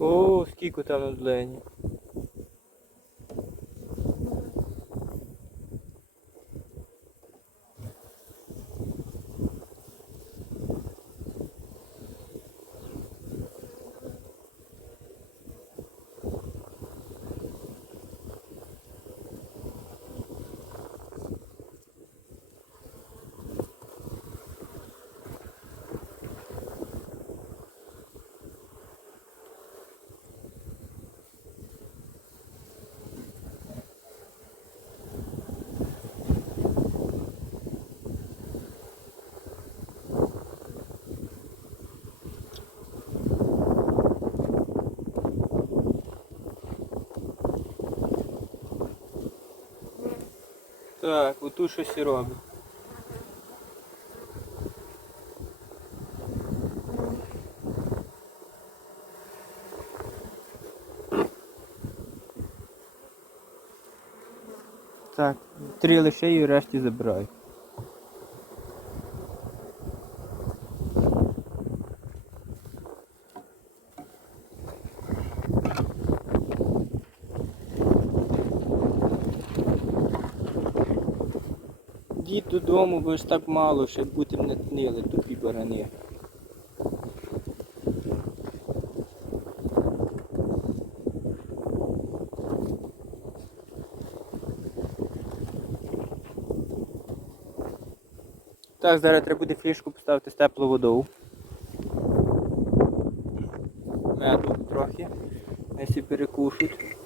О, скільки там на длені. Так, отут щось і робить. Так, три лише і решті забираю. Дід додому, бо ж так мало, ще бути не тнили тупі барани. Так, зараз треба буде флішку поставити з теплою водою. Меду трохи. Якщо перекушуть.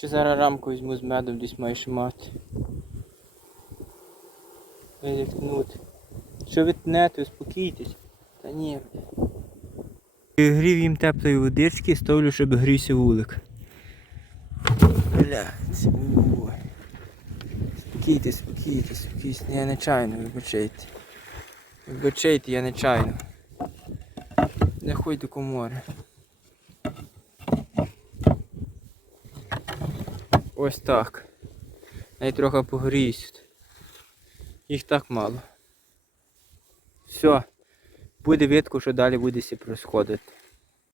Чи зараз рамку візьму з медом десь маєш мати. Вилікнути. Що ви тнете, успокійтесь. Та ні. Грів їм теплої водички, ставлю, щоб грівся вулик. Блядь, ой. Спокійтесь, спокійтесь, спокійтесь. Я нечайно, вибачайте. Вибачайте, я нечайно. Не ходь до комори. Ось так. Навіть трохи погріють. Їх так мало. Все. Буде видко, що далі буде сі происходити.